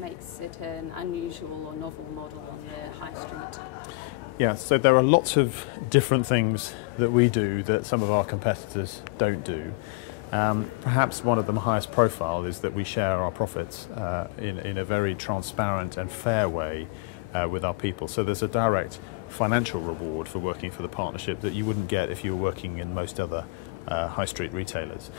Makes it an unusual or novel model on the high street? Yeah, so there are lots of different things that we do that some of our competitors don't do. Perhaps one of them highest profile is that we share our profits in a very transparent and fair way with our people. So there's a direct financial reward for working for the partnership that you wouldn't get if you were working in most other high street retailers.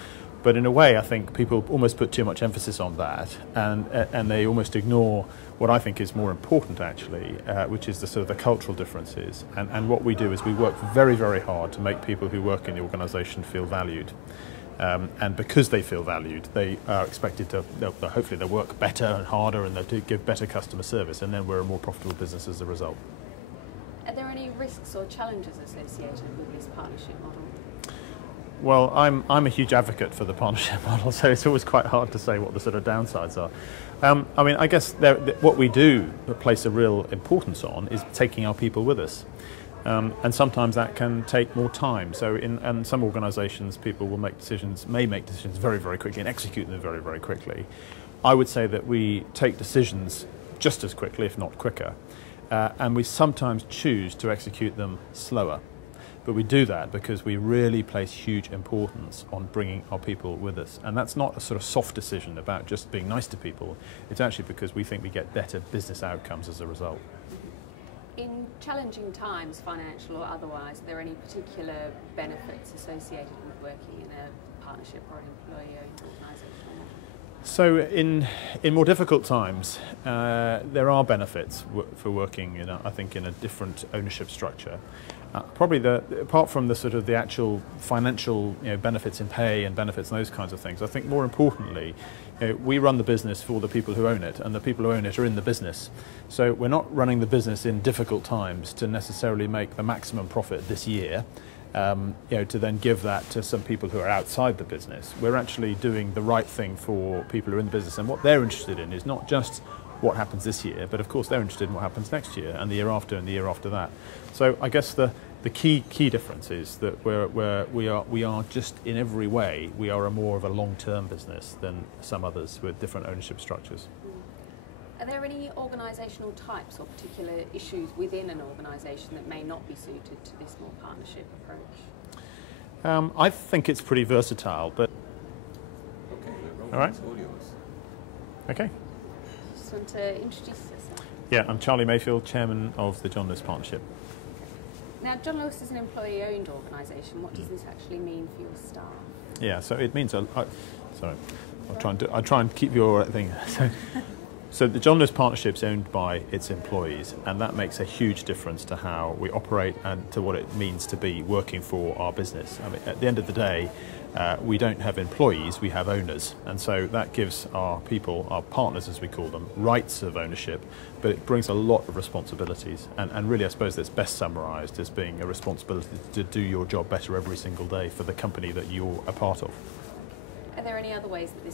But in a way, I think people almost put too much emphasis on that, and they almost ignore what I think is more important, actually, which is the sort of the cultural differences. And what we do is we work very, very hard to make people who work in the organisation feel valued. And because they feel valued, they are expected to, hopefully they'll work better and harder, and they'll give better customer service, and then we're a more profitable business as a result. Are there any risks or challenges associated with this partnership model? Well, I'm a huge advocate for the partnership model, so it's always quite hard to say what the sort of downsides are. I mean, I guess what we do place a real importance on is taking our people with us. And sometimes that can take more time. So in some organisations, people will may make decisions very, very quickly and execute them very, very quickly. I would say that we take decisions just as quickly, if not quicker, and we sometimes choose to execute them slower. But we do that because we really place huge importance on bringing our people with us. And that's not a sort of soft decision about just being nice to people. It's actually because we think we get better business outcomes as a result. In challenging times, financial or otherwise, are there any particular benefits associated with working in a partnership or an employee-owned organisation? So in more difficult times, there are benefits for working in I think in a different ownership structure. Probably apart from the actual financial benefits in pay and benefits and those kinds of things, I think more importantly, we run the business for the people who own it, and the people who own it are in the business. So we're not running the business in difficult times to necessarily make the maximum profit this year, to then give that to some people who are outside the business. We're actually doing the right thing for people who are in the business, and what they're interested in is not just what happens this year, but of course they're interested in what happens next year and the year after and the year after that. So I guess the key difference is that we are just in every way we are more of a long-term business than some others with different ownership structures. Are there any organisational types or particular issues within an organisation that may not be suited to this more partnership approach? I think it's pretty versatile, but okay, all right. Okay. Just want to introduce yourself. Yeah, I'm Charlie Mayfield, Chairman of the John Lewis Partnership. Now, John Lewis is an employee-owned organisation. What does this actually mean for your staff? Yeah, so it means sorry, I'll try and keep your thing. So the John Lewis Partnership is owned by its employees, and that makes a huge difference to how we operate and to what it means to be working for our business. I mean, at the end of the day, we don't have employees, we have owners, and so that gives our people, our partners as we call them, rights of ownership, but it brings a lot of responsibilities, and really I suppose that's best summarised as being a responsibility to do your job better every single day for the company that you're a part of. Are there any other ways that this